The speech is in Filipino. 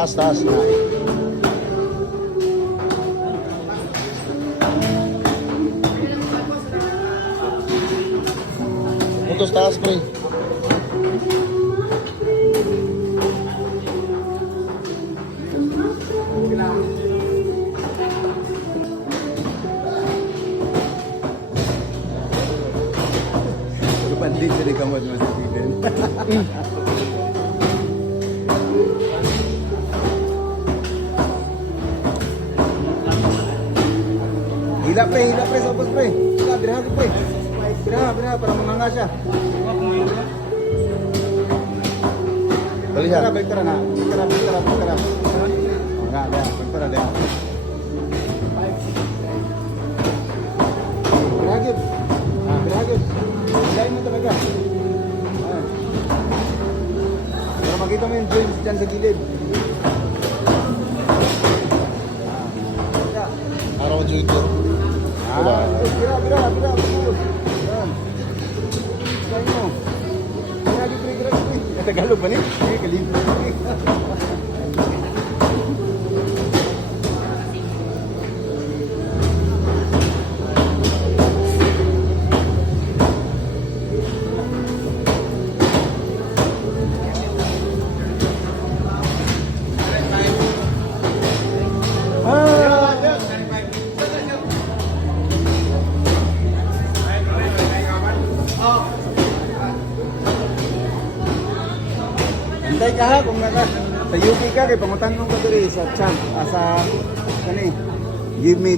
taas, taas na. Putos taas, pre. Pandit jadi kamu masih bikin. Hila pre, sobat pre. Hila, biraha pre. Biraha para menganga siya. Terlihat. Balik tara na. Balik. Enggak ada, balik tara dia. Biraha gud. Hilain mo talaga. Ayan. Para makita mo yung joints dyan sa gilid. Araw dito. Bira. Ayan. Hilain mo. Bira. Tagalog ba niya? Kalito. Antay ka ha kung naka sa UP ka kay pangutan mo ka diri sa chat sa kani give me